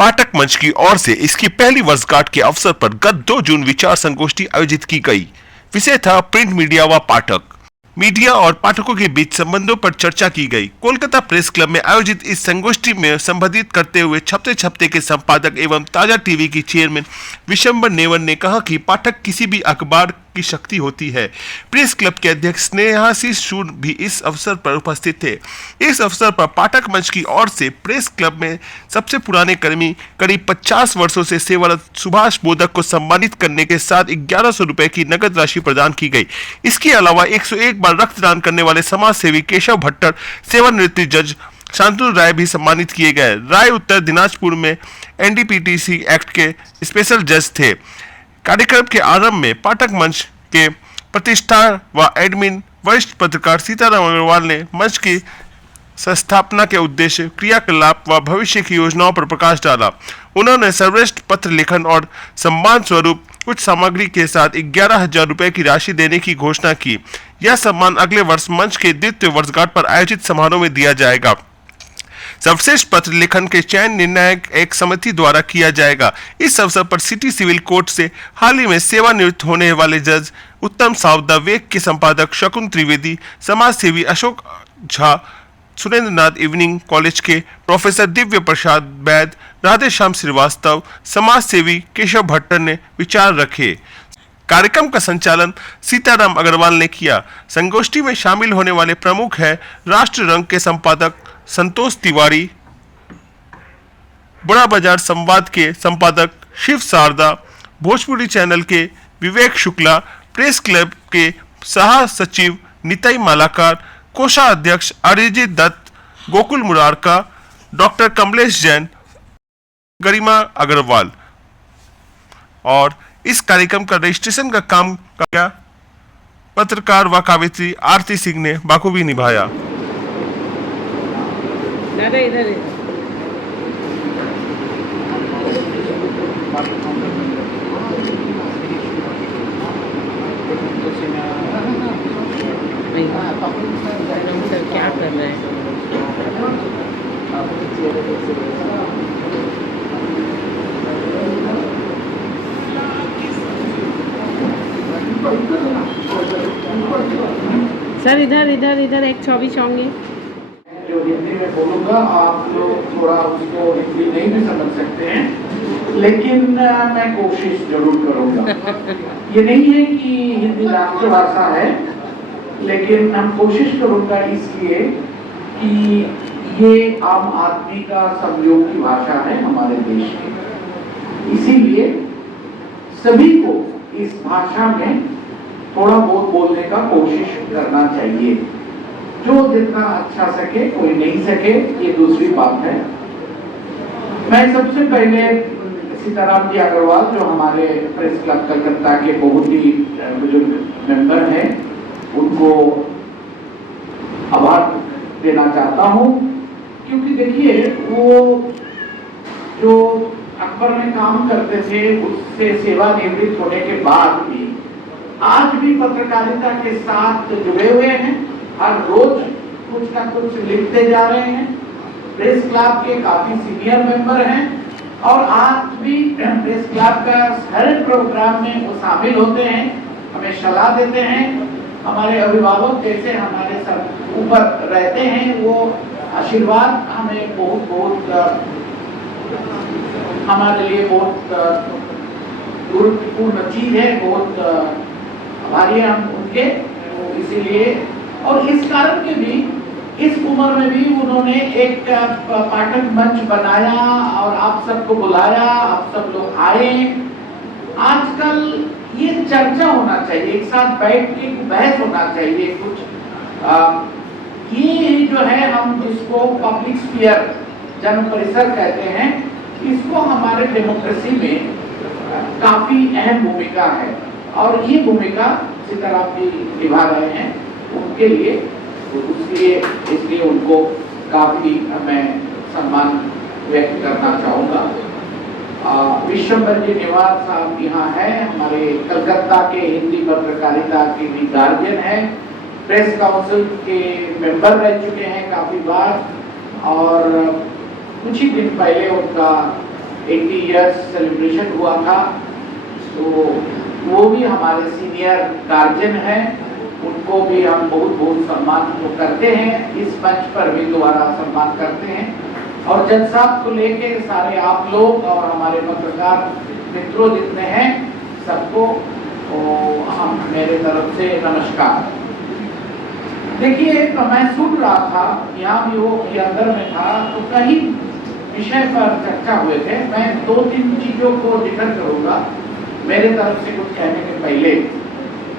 पाठक मंच की ओर से इसकी पहली वर्षगांठ के अवसर पर गत 2 जून विचार संगोष्ठी आयोजित की गई। विषय था प्रिंट मीडिया व पाठक। मीडिया और पाठकों के बीच संबंधों पर चर्चा की गई। कोलकाता प्रेस क्लब में आयोजित इस संगोष्ठी में संबोधित करते हुए छपते के संपादक एवं ताजा टीवी की चेयरमैन विशंबर नेवन ने कहा कि पाठक किसी भी अखबार की शक्ति होती है। प्रेस क्लब के अध्यक्ष स्नेहाशीष सूद भी इस अवसर पर उपस्थित थे। इस अवसर पर पाठक मंच की ओर से प्रेस क्लब में सबसे पुराने कर्मी करीब 50 वर्षों से सेवारत सुभाष बोधक को सम्मानित करने के साथ 1100 रुपए की नगद राशि प्रदान की गई। इसके अलावा 101 बार रक्तदान करने वाले समाज सेवी केशव भट्टर, सेवानिवृत्त जज शांतनु राय भी सम्मानित किए गए। राय उत्तर दिनाजपुर में एनडीपीसी एक्ट के स्पेशल जज थे। कार्यक्रम के आरंभ में पाठक मंच के प्रतिष्ठा व एडमिन वरिष्ठ पत्रकार सीताराम अग्रवाल ने मंच की संस्थापना के उद्देश्य, क्रियाकलाप व भविष्य की योजनाओं पर प्रकाश डाला। उन्होंने सर्वश्रेष्ठ पत्र लेखन और सम्मान स्वरूप कुछ सामग्री के साथ 11,000 रुपए की राशि देने की घोषणा की। यह सम्मान अगले वर्ष मंच के द्वितीय वर्षगांठ पर आयोजित समारोह में दिया जाएगा। सर्वश्रेष्ठ पत्र लेखन के चयन निर्णायक एक समिति द्वारा किया जाएगा। इस अवसर पर सिटी सिविल कोर्ट से हाल ही में सेवानिवृत्त होने वाले जज उत्तम सावदा, वेग के संपादक शकुन त्रिवेदी, समाज सेवी अशोक झा, सुरेंद्रनाथ इवनिंग कॉलेज के प्रोफेसर दिव्य प्रसाद बैद, राधेश्याम श्रीवास्तव, समाज सेवी केशव भट्टर ने विचार रखे। कार्यक्रम का संचालन सीताराम अग्रवाल ने किया। संगोष्ठी में शामिल होने वाले प्रमुख हैं राष्ट्र रंग के संपादक संतोष तिवारी, बड़ा बाजार संवाद के संपादक शिव शारदा, भोजपुरी चैनल के विवेक शुक्ला, प्रेस क्लब के सह सचिव निताई मालाकार, कोषाध्यक्ष अरिजीत दत्त, गोकुल मुरारका, डॉक्टर कमलेश जैन, गरिमा अग्रवाल। और इस कार्यक्रम का रजिस्ट्रेशन का काम किया पत्रकार व काव्यत्री आरती सिंह ने बखूबी निभाया। इधर सर क्या कर रहे हैं? सर इधर एक छवि होंगे जो हिंदी में बोलूँगा, आप लोग थोड़ा उसको हिंदी नहीं भी समझ सकते हैं, लेकिन मैं कोशिश जरूर करूँगा। ये नहीं है कि हिंदी राष्ट्रभाषा है, लेकिन हम कोशिश करूँगा इसलिए कि ये आम आदमी का संयोग की भाषा है हमारे देश की। इसीलिए सभी को इस भाषा में थोड़ा बहुत बोलने का कोशिश करना चाहिए। जो जितना अच्छा सके, कोई नहीं सके, ये दूसरी बात है। मैं सबसे पहले सीताराम जी अग्रवाल, जो हमारे प्रेस क्लब कलकत्ता के बहुत ही बुजुर्ग मेंबर हैं, उनको आभार देना चाहता हूँ, क्योंकि देखिए वो जो अकबर में काम करते थे, उससे सेवानिवृत्त होने के बाद भी आज भी पत्रकारिता के साथ जुड़े हुए हैं। हर रोज कुछ ना कुछ लिखते जा रहे हैं। प्रेस क्लब के काफी सीनियर मेंबर हैं और आज भी प्रेस क्लब का हर प्रोग्राम में वो शामिल होते हैं, हमें सलाह देते हैं। हमारे अभिभावक जैसे हमारे सब ऊपर रहते हैं, वो आशीर्वाद हमें बहुत हमारे लिए बहुत गुरुत्वपूर्ण चीज है। बहुत आभारी हम उनके, इसीलिए और इस कारण के भी इस उम्र में भी उन्होंने एक पाठक मंच बनाया और आप सबको बुलाया, आप सब लोग आए। आजकल ये चर्चा होना चाहिए, एक साथ बैठ के बहस होना चाहिए। कुछ ये जो है, हम जिसको पब्लिक स्फीयर, जन परिसर कहते हैं, इसको हमारे डेमोक्रेसी में काफी अहम भूमिका है और ये भूमिका सीताराम जी निभा रहे हैं। उनके लिए इसलिए उनको काफी मैं सम्मान व्यक्त करना चाहूँगा। विशंबर जी निवास साहब यहाँ है, हमारे कलकत्ता के हिंदी पत्रकारिता के भी गार्जियन हैं, प्रेस काउंसिल के मेंबर रह चुके हैं काफी बार और कुछ ही दिन पहले उनका 80 इयर्स सेलिब्रेशन हुआ था, तो वो भी हमारे सीनियर गार्जियन हैं, उनको भी हम बहुत बहुत सम्मान तो करते हैं, इस मंच पर भी दोबारा सम्मान करते हैं। और जज साहब को लेके सारे आप लोग और हमारे पत्रकार मित्रों जितने हैं सबको हम मेरे तरफ से नमस्कार। देखिए, तो मैं सुन रहा था यहाँ भी वो कि अंदर में था, तो कई विषय पर चर्चा हुए थे। मैं 2-3 चीजों को जिक्र करूंगा मेरे तरफ से कुछ कहने के पहले।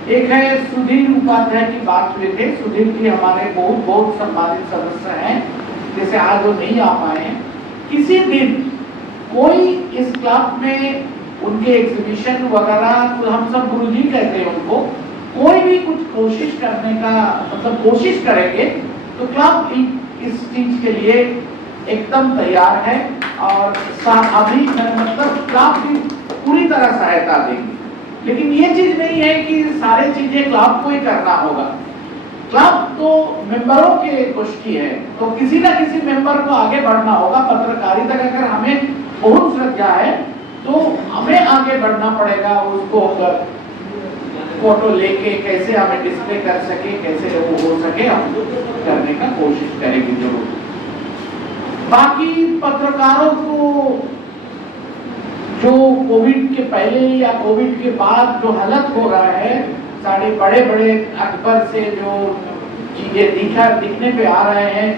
एक है सुधीर उपाध्याय की बात हुई थे। सुधीर जी हमारे बहुत बहुत सम्मानित सदस्य हैं, जैसे आज वो नहीं आ पाए हैं। किसी दिन कोई इस क्लब में उनके एग्जीबिशन वगैरह, तो हम सब गुरुजी कहते हैं उनको, कोई भी कुछ कोशिश करने का मतलब कोशिश करेंगे तो क्लब इस चीज के लिए एकदम तैयार है और अभी मतलब क्लब की पूरी तरह सहायता देंगे। लेकिन ये चीज नहीं है कि सारे चीजें क्लब को ही करना होगा। क्लब तो मेंबरों के गोष्ठी है, तो किसी ना किसी मेंबर को आगे बढ़ना होगा। पत्रकारिता का अगर हमें बहुत श्रद्धा है तो हमें आगे बढ़ना पड़ेगा। उसको फोटो लेके कैसे हमें डिस्प्ले कर सके, कैसे वो हो सके, हम करने का कोशिश करेंगे जरूर। बाकी पत्रकारों को जो कोविड के पहले या कोविड के बाद जो हालत हो रहा है, सारे बड़े बड़े अखबार से जो चीजें दिखने पे आ रहे हैं,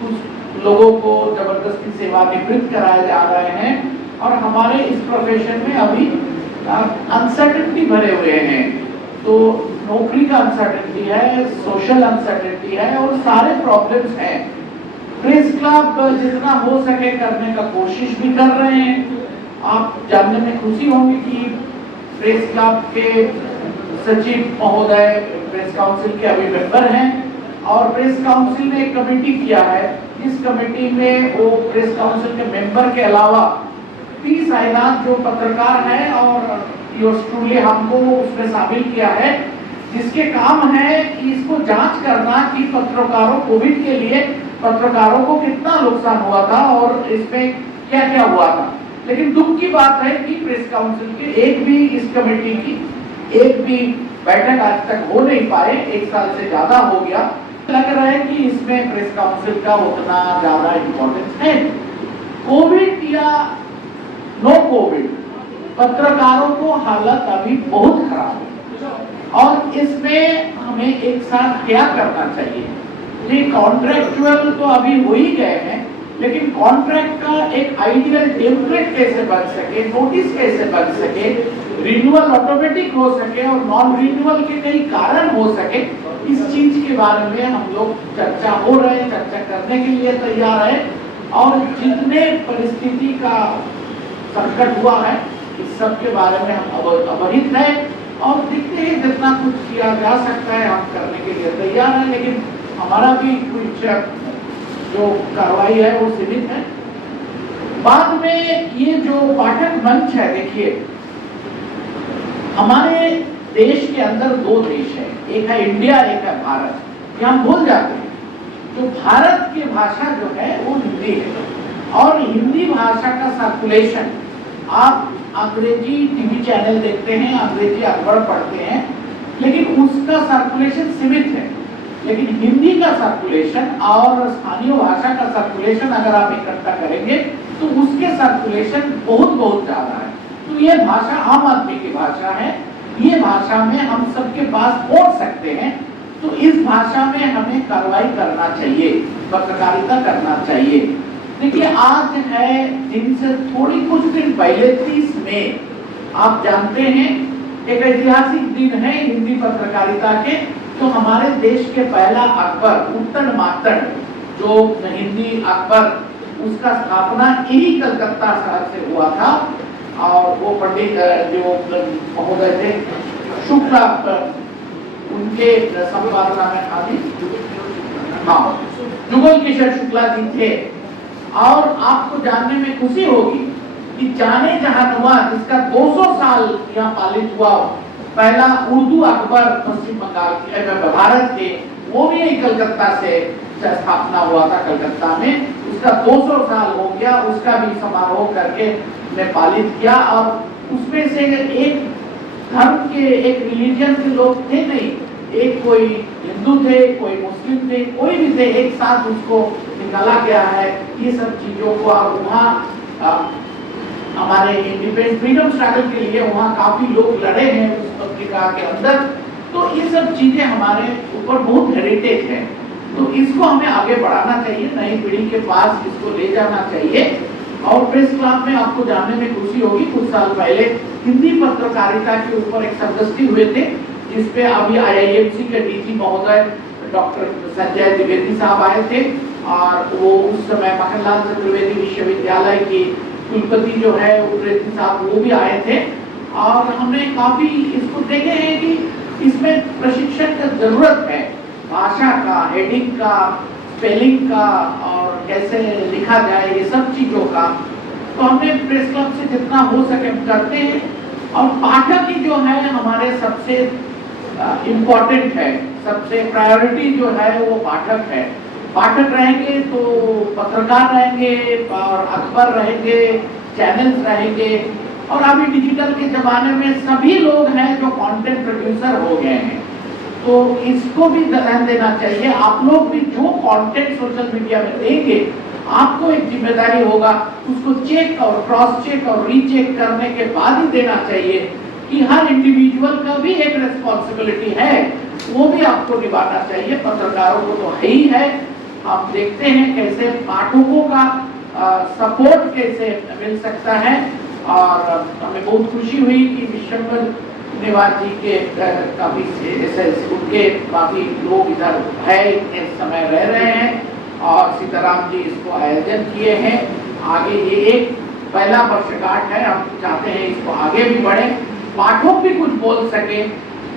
कुछ लोगों को जबरदस्ती सेवानिवृत्त कराए जा रहे हैं और हमारे इस प्रोफेशन में अभी अनसर्टेनिटी भरे हुए हैं। तो नौकरी का अनसर्टेनिटी है, सोशल अनसर्टेनिटी है और सारे प्रॉब्लम्स हैं। प्रेस क्लब जितना हो सके करने का कोशिश भी कर रहे हैं। आप जानने में खुशी होंगी कि प्रेस क्लब के सचिव महोदय प्रेस काउंसिल के अभी मेंबर हैं और प्रेस काउंसिल ने एक कमेटी किया है। इस कमेटी में वो प्रेस काउंसिल के मेंबर के अलावा 30 आइनात जो पत्रकार हैं और योर्स ट्रूली हमको उसमें शामिल किया है, जिसके काम है कि इसको जांच करना कि पत्रकारों कोविड के लिए पत्रकारों को कितना नुकसान हुआ था और इसमें क्या क्या हुआ था। लेकिन दुख की बात है कि प्रेस काउंसिल के एक भी इस कमेटी की एक भी बैठक आज तक हो नहीं पाए। 1 साल से ज्यादा हो गया। लग रहा है कि इसमें प्रेस काउंसिल का उतना ज्यादा इम्पोर्टेंस है। कोविड या नो कोविड, पत्रकारों को हालत अभी बहुत खराब है और इसमें हमें एक साथ क्या करना चाहिए। ये कॉन्ट्रैक्चुअल तो अभी हो ही गए हैं, लेकिन कॉन्ट्रैक्ट का एक आइडियल टेम्पलेट कैसे बन सके, नोटिस कैसे बन सके, रिन्यूअल ऑटोमेटिक हो सके और नॉन रिन्यूअल के कई कारण हो सके, इस चीज के बारे में हम लोग चर्चा हो रहे हैं, चर्चा करने के लिए तैयार है। और जितने परिस्थिति का संकट हुआ है इस सब के बारे में हम अवहित हैं और देखते हैं जितना कुछ किया जा सकता है हम करने के लिए तैयार हैं। लेकिन हमारा भी कुछ जो कार्रवाई है वो सीमित है। बाद में ये जो पाठक मंच है, देखिए हमारे देश के अंदर 2 देश है, एक है इंडिया, एक है भारत। ये हम भूल जाते हैं। तो भारत की भाषा जो है वो हिंदी है और हिंदी भाषा का सर्कुलेशन, आप अंग्रेजी टीवी चैनल देखते हैं, अंग्रेजी अखबार पढ़ते हैं, लेकिन उसका सर्कुलेशन सीमित है। लेकिन हिंदी का सर्कुलेशन और स्थानीय भाषा का सर्कुलेशन अगर आप इकट्ठा करेंगे तो उसके सर्कुलेशन बहुत बहुत ज्यादा है। तो ये भाषा आम आदमी की भाषा है, ये भाषा में हम सबके पास पहुंच सकते हैं। तो इस भाषा में हमें कार्रवाई करना चाहिए, पत्रकारिता करना चाहिए। देखिए आज है दिन से थोड़ी कुछ दिन पहले 30 मई, आप जानते हैं एक ऐतिहासिक दिन है हिंदी पत्रकारिता के। तो हमारे देश के पहला अखबार उत्तन मातन जो हिंदी अखबार, उसका स्थापना इन्हीं कलकत्ता शहर से हुआ था और वो पंडित जो महोदय थे शुक्ला, उनके संपादना में आदि जुगल किशोर शुक्ला जी थे। और आपको जानने में खुशी होगी कि जाने जहानुमा जिसका 200 साल यहाँ पालित हुआ पहला उर्दू अखबार पश्चिम बंगाल के भारत के, वो भी कलकत्ता से स्थापना हुआ था कलकत्ता में। उसका 200 साल हो गया, उसका भी समारोह करके ने पालित किया। और उसमें से एक धर्म के, एक रिलीजन के लोग थे नहीं, एक कोई हिंदू थे, कोई मुस्लिम थे, कोई भी थे, एक साथ उसको निकाला गया है। ये सब चीजों को और वहाँ हमारे इंडिपेंडेंट फ्रीडम स्ट्रगल के लिए वहाँ काफी लोग लड़े हैं उस पत्रिका के अंदर। तो ये सब चीजें हमारे ऊपर बहुत हेरिटेज है, तो इसको हमें आगे बढ़ाना चाहिए, नई पीढ़ी के पास इसको ले जाना चाहिए। और प्रेस क्लब में आपको जानने में खुशी होगी, कुछ साल पहले हिंदी पत्रकारिता के ऊपर एक संगोष्ठी हुए थे, जिसपे अभी IIMC के डीजी महोदय डॉक्टर संजय द्विवेदी साहब आए थे, और वो उस समय मखनलाल चतुर्वेदी विश्वविद्यालय की कुलपति जो है उप्रेती साहब, वो भी आए थे। और हमने काफी इसको देखे हैं कि इसमें प्रशिक्षण का जरूरत है, भाषा का, हेडिंग का, स्पेलिंग का, और कैसे लिखा जाए, ये सब चीजों का। तो हमने प्रेस क्लब से जितना हो सके हम करते हैं। और पाठक ही जो है हमारे सबसे इम्पोर्टेंट है, सबसे प्रायोरिटी जो है वो पाठक है। पाठक रहेंगे तो पत्रकार रहेंगे, और अखबार रहेंगे, चैनल्स रहेंगे। और अभी डिजिटल के जमाने में सभी लोग हैं जो कंटेंट प्रोड्यूसर हो गए हैं, तो इसको भी ध्यान देना चाहिए। आप लोग भी जो कंटेंट सोशल मीडिया में देंगे, आपको एक जिम्मेदारी होगा उसको चेक और क्रॉस चेक और रीचेक करने के बाद ही देना चाहिए, कि हर इंडिविजुअल का भी एक रिस्पॉन्सिबिलिटी है, वो भी आपको निभाना चाहिए। पत्रकारों को तो है ही है। हम देखते हैं कैसे पाठकों का सपोर्ट कैसे मिल सकता है। और हमें बहुत खुशी हुई कि विश्वम्बर निवास जी के काफी उनके काफी लोग इधर है, इतने समय रह रहे हैं, और सीताराम जी इसको आयोजन किए हैं। आगे ये एक पहला वर्षगांठ है, हम चाहते हैं इसको आगे भी बढ़े, पाठक भी कुछ बोल सके।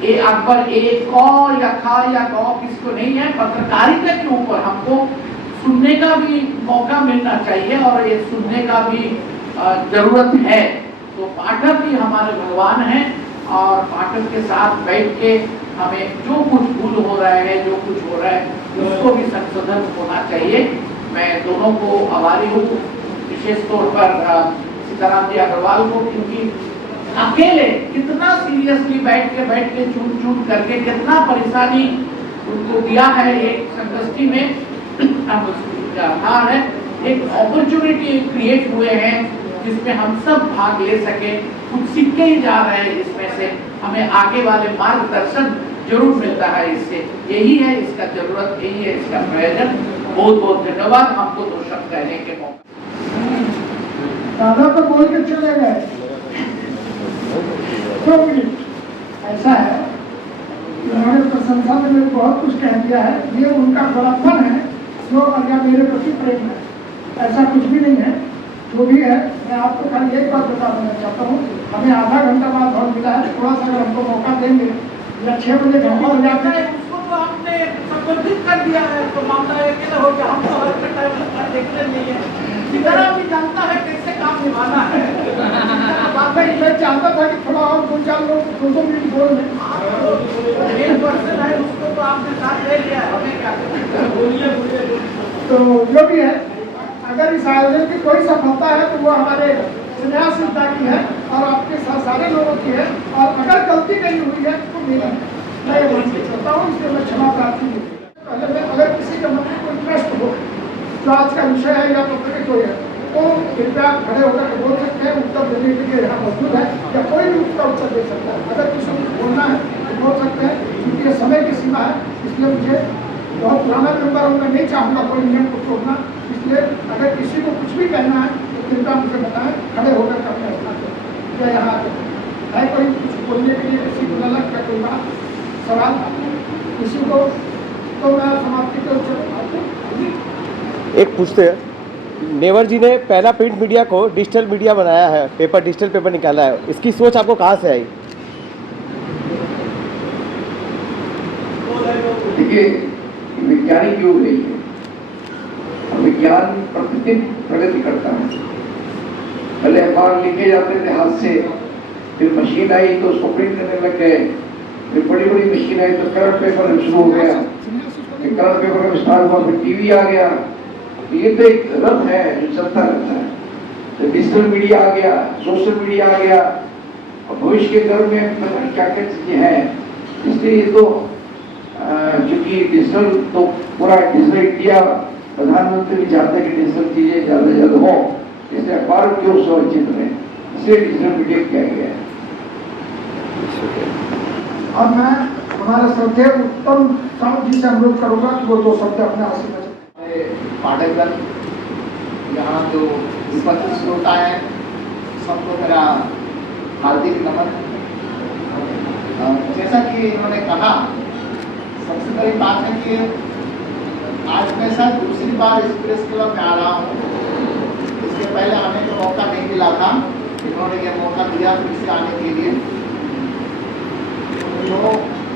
ये अकबर ए कौ या खा या गौ किसको नहीं है, पत्रकारिता के ऊपर हमको सुनने का भी मौका मिलना चाहिए, और ये सुनने का भी जरूरत है। तो पाठक भी हमारे भगवान हैं, और पाठक के साथ बैठ के हमें जो कुछ भूल हो रहा है, जो कुछ हो रहा है, उसको भी संशोधन होना चाहिए। मैं दोनों को आभारी हूँ, विशेष तौर पर सीताराम जी अग्रवाल को, क्योंकि अकेले कितना सीरियसली बैठ के चून करके कितना परेशानी उनको दिया है एक संगोष्ठी में। हम उसका है एक अपॉर्चुनिटी क्रिएट हुए हैं जिसमें हम सब भाग ले सके, कुछ सीख के ही जा रहे हैं, इसमें से हमें आगे वाले मार्गदर्शन जरूर मिलता है। इससे यही है इसका जरूरत, यही है इसका प्रयोजन। बहुत बहुत धन्यवाद हमको 2 शब्द कहने के मौके। दादा तो बोल के चले गए, 2 मिनट। ऐसा है, उन्होंने प्रशंसा में मेरे बहुत कुछ कह दिया है, ये उनका बड़ापन है जो मेरे प्रति प्रेम है, ऐसा कुछ भी नहीं है। जो भी है, मैं आपको खाली एक बात बता देना चाहता हूँ, हमें आधा घंटा बाद हॉल मिला है, थोड़ा सा अगर हमको मौका देंगे या 6 बजे घंटा हो जाता है, उसको तो आपने संबोधित कर दिया है, तो मामला एक हो जाए। हम तो हर टाइम देखते नहीं है, इतना भी जानता है कैसे काम निभाना है। मैं चाहता था कि थोड़ा और 2-4 लोग 2 मिनट बोल दें। एक पर्सन है, उसको तो आपने साथ ले लिया है, हमें क्या। तो जो भी है, अगर इस आयोजन की कोई सफलता है तो वो हमारे संन्यास सिद्धा की है और आपके सारे लोगों की है, और अगर गलती नहीं हुई है तो मेरी है। मैं ये मानना चाहता हूँ, इसलिए मैं क्षमा प्रार्थी हूँ। अगर किसी के मन में कोई प्रश्न हो जो आज का विषय है या पत्र के कोई है, तो कृपया खड़े होकर के बोल सकते हैं, उत्तर देने के लिए यहाँ मौजूद है, या कोई भी उसका उत्तर दे सकता है। अगर किसी को बोलना है तो बोल सकते हैं, क्योंकि ये समय की सीमा है, इसलिए मुझे बहुत पुराना मेंबर हूँ, मैं नहीं चाहूँगा कोई नियम को तोड़ना। इसलिए अगर किसी को कुछ भी कहना है तो कृपया मुझे बताएं, खड़े होकर के अपने स्थान पर या यहाँ है। कोई कुछ बोलने के लिए किसी को अलग या कोई बात सवाल किसी को, तो मैं समाप्ति के उत्तर एक पूछते हैं, नेवर जी ने पहला प्रिंट मीडिया को डिजिटल मीडिया बनाया है, डिजिटल पेपर निकाला है, इसकी सोच आपको कहाँ से आई? देखिए, वैज्ञानिक युग नहीं है, विज्ञान प्रतिदिन प्रगति करता है। पहले अखबार लिखे जाते थे हाथ से, फिर मशीन आई तो उसको प्रिंट करने लग गए, फिर बड़ी बड़ी मशीन आई तो कलर पेपर शुरू हो गया, फिर कलर पेपर का विस्तार हुआ, फिर टीवी आ गया, तो ये तो एक रथ है जो चलता रहता है। तो डिजिटल मीडिया आ गया, सोशल मीडिया आ गया, और भविष्य के दौर में पता नहीं क्या क्या चीजें हैं। इसलिए ये तो क्योंकि डिजिटल तो पूरा डिजिटल इंडिया प्रधानमंत्री भी चाहते हैं कि डिजिटल चीजें ज्यादा से ज्यादा हो, इसलिए अखबार की ओर सुरक्षित रहे, इसलिए डिजिटल मीडिया किया गया है। और मैं हमारे श्रद्धेय उत्तम साहब जी से अनुरोध करूंगा कि वो 2 शब्द अपने आशीर्वाद पाठकगण, यहाँ जो विपत्ति श्रोता है, सबको मेरा हार्दिक नमन। जैसा कि इन्होंने कहा, सबसे बड़ी बात है कि आज मैं शायद दूसरी बार इस प्रेस क्लब में आ रहा हूँ। इसके पहले आने का मौका नहीं मिला था, इन्होंने ये मौका दिया फिर से आने के लिए। तो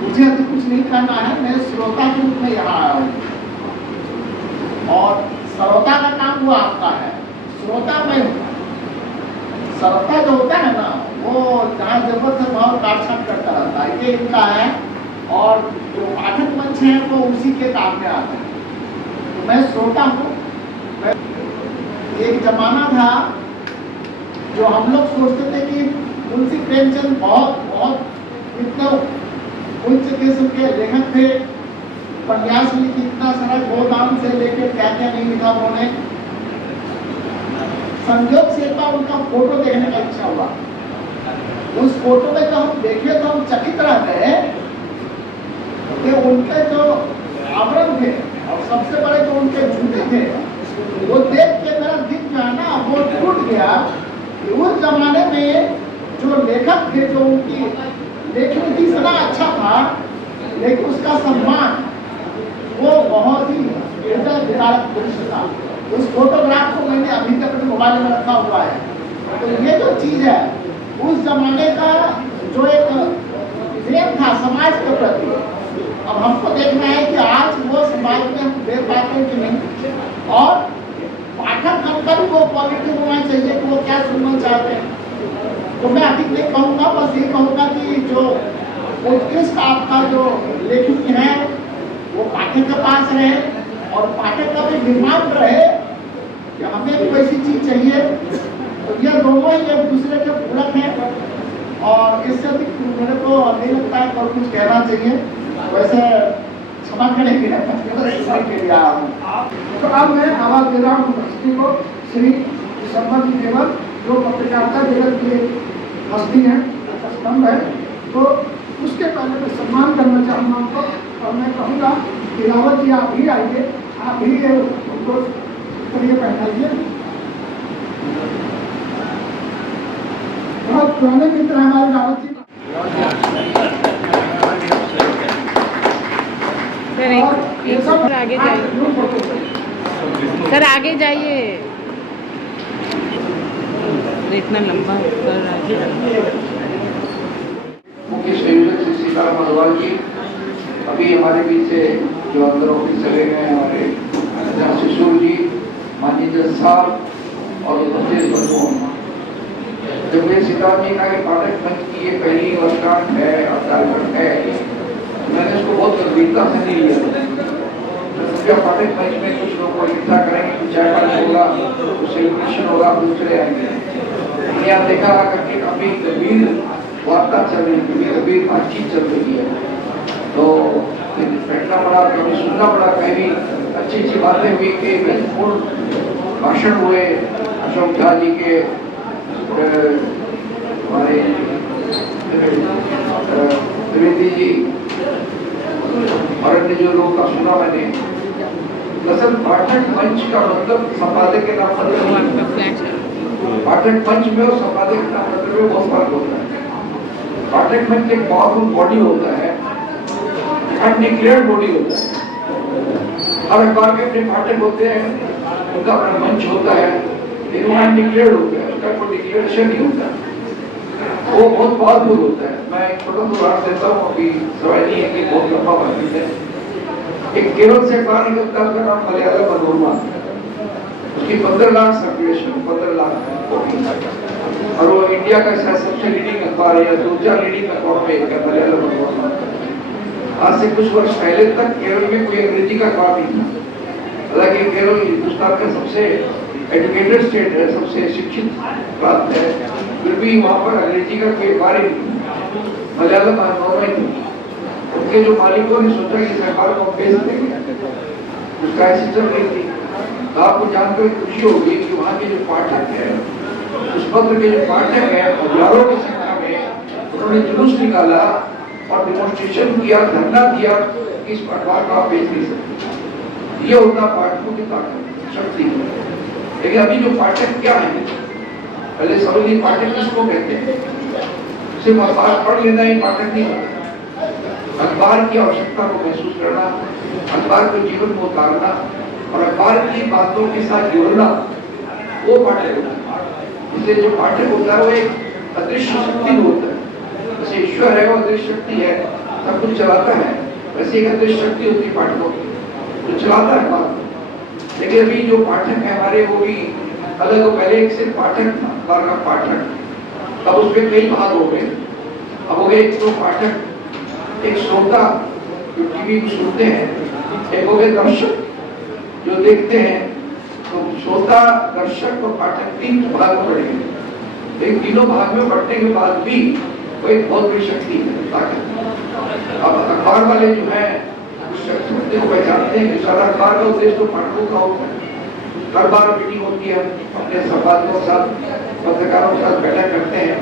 मुझे अभी कुछ नहीं करना है, मैं श्रोता के रूप में यहाँ आया हूँ और श्रोता का काम वो आपका है, श्रोता मैं हूँ। श्रोता जो होता है ना, वो जहाँ जरूरत है वहाँ काटछाट करता रहता है, ये इनका है। और जो पाठक मंच है वो उसी के काम में आते हैं। तो मैं श्रोता हूँ। एक जमाना था जो हम लोग सोचते थे कि मुंशी प्रेमचंद बहुत इतना उच्च किस्म के लेखक थे, उपन्यास लिखी, इतना सारा गोदाम से लेकर क्या क्या नहीं लिखा उन्होंने। संयोग से था उनका फोटो देखने का इच्छा हुआ। उस फोटो में जब हम देखे तो हम चकित रह गए कि उनके जो आवरण थे और सबसे बड़े जो उनके जूते थे, वो देख के मेरा दिल जो है ना वो टूट गया कि उस जमाने में जो लेखक थे, जो उनकी लेखन की सदा अच्छा था, लेकिन उसका सम्मान वो बहुत ही हृदय विदारक दृश्य था। उस फोटोग्राफ को मैंने अभी तक अपने मोबाइल में रखा हुआ है। तो ये जो चीज है, उस जमाने का जो एक प्रेम था समाज के प्रति, अब हमको देखना है कि आज वो समाज में हम दे पाते हैं कि नहीं। और पाठक हम पर वो पॉजिटिव होना चाहिए कि वो क्या सुनना चाहते हैं। तो मैं अधिक नहीं कहूँगा, बस ये कहूँगा कि जो उत्कृष्ट आपका जो लेखनी है वो पाठक के पास रहे और पाठक का भी डिमांड रहे कि हमें कोई ऐसी चीज चाहिए। तो ये दोनों ही एक दूसरे के पूरक हैं और इससे भी मेरे को नहीं लगता है और कुछ कहना चाहिए। वैसे क्षमा करेंगे के लिए आया हूँ। तो अब मैं आवाज दे रहा हूँ हस्ती को, श्री दिसंबर जी देवर, जो पत्रकारिता जगत की हस्ती है, स्तंभ है। तो उसके पहले मैं सम्मान करना चाहूँगा उनको और मैं कहूँगा कि रावत जी आप भी आइए, आप भी उनको करिए पहनाइए। बहुत पुराने मित्र हमारे रावत जी। सर एक सर आगे जाइए, सर आगे जाइए, इतना लंबा कर मुख्य संयोजक श्री सीताराम अग्रवाल जी अभी हमारे बीच से जो अंदर ऑफिस चले गए, हमारे शिशुर जी, माननीय साहब और बच्चे बंधुओं। जब मेरे सीताराम जी का पाठक मंच की ये पहली वर्षगांठ है और कार्यक्रम है, मैंने इसको बहुत गंभीरता से नहीं लिया। पाठक मंच में कुछ लोग को इकट्ठा करेंगे, कुछ चाय होगा, कुछ सेलिब्रेशन होगा, दूसरे आएंगे। यहाँ देखा करके काफी गंभीर वार्ता चल रही है, गंभीर बातचीत चल रही है। तो बैठना पड़ा, कभी सुनना पड़ा, कहीं अच्छी अच्छी बातें हुई कि महत्वपूर्ण भाषण हुए अशोक झा जी के, हमारे त्रिवेदी जी और अन्य जो लोग का सुना मैंने। दरअसल पाठक मंच का मतलब संपादक के नाम पर पाठक मंच में और संपादक के नाम पर में बहुत फर्क होता है। पाठक मंच एक पावरफुल बॉडी होता है, अनडिक्लेयर्ड बॉडी होता है। हर अखबार के अपने पाठक होते हैं, उनका अपना मंच होता है, लेकिन वो अनडिक्लेयर्ड होता है, उसका कोई डिक्लेरेशन नहीं होता। वो बहुत पावरफुल होता है। मैं एक छोटा सा उदाहरण देता हूँ, अभी सवाल नहीं है कि बहुत लंबा बातचीत है। एक केरल से अखबार निकलता है, उसका नाम मलयालम मनोरमा, उसकी 15 लाख सर्कुलेशन, 15 लाख और वो इंडिया का शायद सबसे लीडिंग अखबार है, 2-4 लीडिंग अखबार में एक है मलयालम मनोरमा। आज से कुछ वर्ष पहले तक केरल में कोई अंग्रेजी का अखबार नहीं था। हालांकि केरल हिंदुस्तान का सबसे एजुकेटेड स्टेट है, सबसे शिक्षित प्रांत है, फिर भी वहाँ पर अंग्रेजी का कोई कार्य नहीं, मलयालम अनुभव थी। उनके जो मालिकों ने सोचा कि सरकार को बेच देंगे, उसका ऐसी चल रही थी। तो आपको जानकर खुशी होगी कि वहाँ के जो पाठक है, उस पत्र के जो पाठक है, हजारों की संख्या में उन्होंने जुलूस निकाला और डिमोन्स्ट्रेशन किया, धरना दिया कि इस अखबार को आप बेच नहीं सकते। ये होता पाठकों की ताकत, शक्ति है। लेकिन अभी जो पाठक क्या है, पहले समझिए पाठक किसको कहते हैं। सिर्फ अखबार पढ़ लेना ही पाठक नहीं होता। अखबार की आवश्यकता को महसूस करना, अखबार को जीवन में उतारना और अखबार की बातों के साथ जोड़ना, वो पाठक होता है। इसलिए जो पाठक होता है वो एक अदृश्य शक्ति होता है। जैसे ईश्वर है वो अदृश्य शक्ति है, सब कुछ चलाता है, वैसे एक अदृश्य शक्ति होती है पाठकों की, जो चलाता है बात। लेकिन अभी जो पाठक है हमारे, वो भी अलग हो। पहले एक सिर्फ पाठक था, अखबार का पाठक, अब उसमें कई भाग हो गए। अब हो गए एक तो पाठक, एक श्रोता जो टीवी को सुनते हैं, एक हो गए दर्शक जो देखते हैं। तो श्रोता, दर्शक और पाठक तीन भाग पड़ेंगे। लेकिन तीनों भाग में बढ़ने के बाद भी वो एक बहुत बड़ी शक्ति है, ताकत। अब अखबार वाले जो है उस शक्ति को पहचानते हैं कि सारा अखबार का उद्देश्य तो पाठकों का होता है। हर बार मीटिंग होती है, अपने संपादकों के साथ, पत्रकारों के साथ बैठक करते हैं,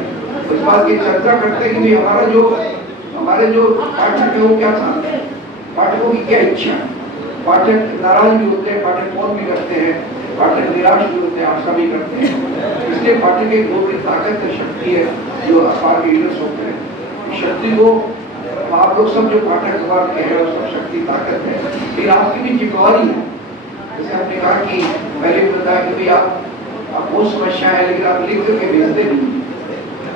उस बात की चर्चा करते हैं कि हमारे जो पाठक है वो क्या चाहते हैं, पाठकों की क्या इच्छा है। पाठक नाराज भी होते हैं, पाठक फोन भी करते हैं, पाठक निराश भी होते हैं, आशा भी करते हैं। इसलिए पाठक एक बहुत बड़ी ताकत है, शक्ति है जो अखबार के लीडर्स होते हैं। इस शक्ति को आप लोग सब जो पाठक अखबार के हैं, सब शक्ति ताकत है। लेकिन आपकी भी जिम्मेवारी है। जैसे आपने कहा कि पहले भी बताया कि भाई आप बहुत समस्या है, लेकिन आप लिख करके भेजते नहीं।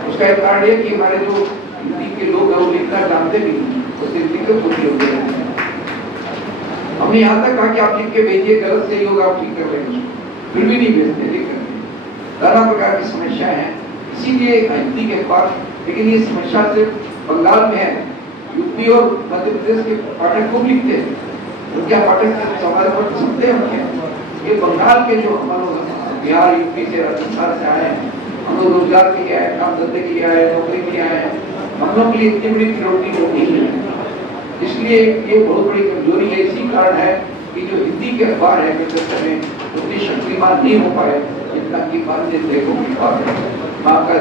उसका एक कारण है कि हमारे जो हिंदी के लोग हैं वो लिखना जानते भी नहीं, उससे दिक्कत होती होगी। हमने यहाँ तक कहा कि आप लिख के भेजिए, गलत सही होगा आप ठीक कर लेंगे, फिर भी नहीं भेजते, लिख करके। नाना प्रकार की समस्या है, इसीलिए हिंदी के पास। लेकिन ये समस्या सिर्फ बंगाल में है, यूपी और मध्य प्रदेश के पाठक को लिखते हैं, तो क्या पाठक समाज पर सुनते हैं उनके। ये बंगाल के जो हम लोग बिहार, यूपी से, राजस्थान से आए हैं, हम लोग रोजगार के लिए आए, काम धंधे के लिए आए, नौकरी के लिए आए, हम लोग के लिए इतनी बड़ी प्रायोरिटी होती है। इसलिए ये बहुत बड़ी कमजोरी है। इसी कारण है कि जो हिंदी के अखबार है कलकत्ता में उतनी शक्तिमान नहीं हो पाए जितना की बात देखो की बात है। मैं आपका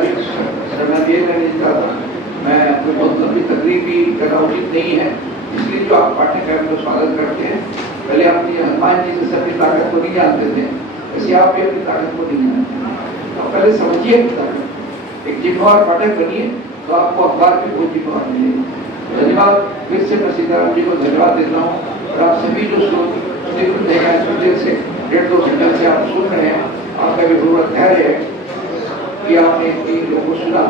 मैं आपको बहुत लंबी तकलीफ भी करना उचित नहीं है, इसलिए जो आप पाठक है उनको स्वागत करते हैं। पहले अपनी हनुमान जी से अपनी ताकत को नहीं जानते थे, ऐसे आप भी अपनी ताकत को नहीं जानते। तो पहले समझिए अपनी ताकत, एक जिम्मेवार पाठक बनिए तो आपको अखबार में बहुत जिम्मेवार मिलेगी। धन्यवाद। फिर से मैं सीताराम जी को धन्यवाद देता हूँ। और आप सभी जो से 1.5-2 घंटे से आप सुन रहे हैं, आपका भी पूरा धैर्य है कि आपने इन लोगों को सुना।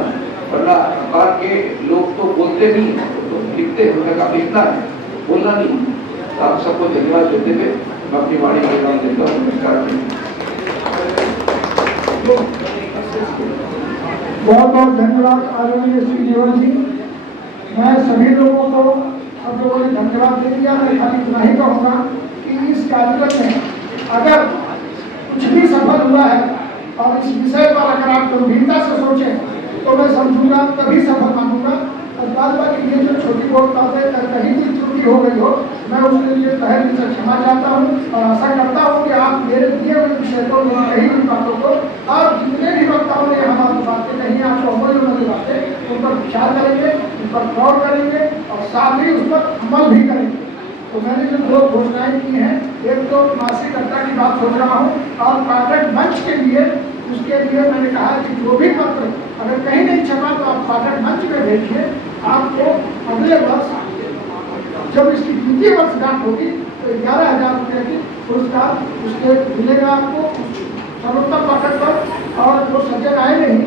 वरना अखबार के लोग तो बोलते नहीं, तो लिखते हैं, उनका काम लिखना है, बोलना नहीं। तो आप सबको धन्यवाद देते हुए मैं अपनी वाणी का नाम देता हूँ। नमस्कार। बहुत बहुत धन्यवाद आदरणीय श्री देवर जी। मैं सभी लोगों को, सब लोगों ने धन्यवाद दे दिया। मैं खाली इतना ही कहूँगा कि इस कार्यक्रम में अगर कुछ भी सफल हुआ है और इस विषय पर अगर आप गंभीरता से सोचें तो मैं समझूंगा, तभी सफल मानूंगा। और बाद बाकी ये जो छोटी बहुत बातें कहीं भी त्रुटि हो गई हो, मैं उसके लिए तहे दिल से क्षमा चाहता हूँ और आशा करता हूँ कि आप मेरे दिए हुए विषय को, कही हुई बातों को, और जितने भी वक्ताओं ने हमारी बातें कही, आपको अमल होने बातें, उन पर विचार करेंगे, उन पर गौर करेंगे और साथ ही उस पर अमल भी करेंगे। तो मैंने जो 2 घोषणाएं की हैं, एक तो मासिक अड्डा की बात सोच रहा हूँ, और पाठक मंच के लिए, उसके लिए मैंने कहा कि जो भी पत्र अगर कहीं नहीं छपा तो आप पाठक मंच में भेजिए। आपको अगले वर्ष जब इसकी 2य वर्षगांठ होगी तो 11,000 रुपये की पुरस्कार उसके मिलेगा आपको सर्वोत्तम पाठक पर। और वो सज्जन आए नहीं,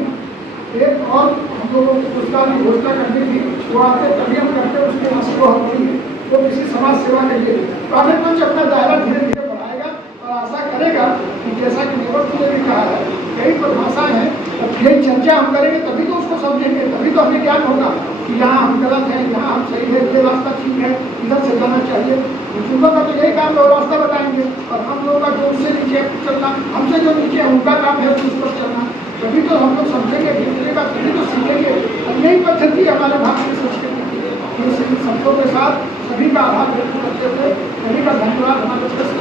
एक और हम लोगों को पुरस्कार की घोषणा करनी थी, वो आते तभी हम करते, उसके इसको हम नहीं, वो किसी समाज सेवा के लिए पाठक मंच अपना दायरा धीरे धीरे बढ़ाएगा और आशा करेगा कि जैसा कि देवर जी ने भी कहा है, कई परिभाषाएं हैं, अब यही चर्चा हम करेंगे तभी तो उसको उसको समझेंगे तभी तो हमें ज्ञान होगा कि यहाँ हम गलत हैं, यहाँ हम सही है, ये रास्ता ठीक है, इधर से जाना चाहिए। बुजुर्गों का तो यही काम, वो रास्ता बताएंगे और हम लोगों का जो उससे नीचे चलना, हमसे जो नीचे है उनका काम है उस पर चलना। तभी तो हम लोग समझेंगे, का तभी तो सीखेंगे। और यही पद्धति हमारे भारतीय संस्कृति की है। ये सभी शब्दों के साथ सभी का आभार व्यक्त करते थे। सभी का धन्यवाद हमारे प्रेस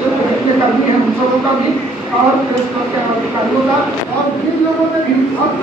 कर्मी है, हम सबों का भी और प्रेस क्लब के अधिकारियों का, और जिन लोगों ने भी बहुत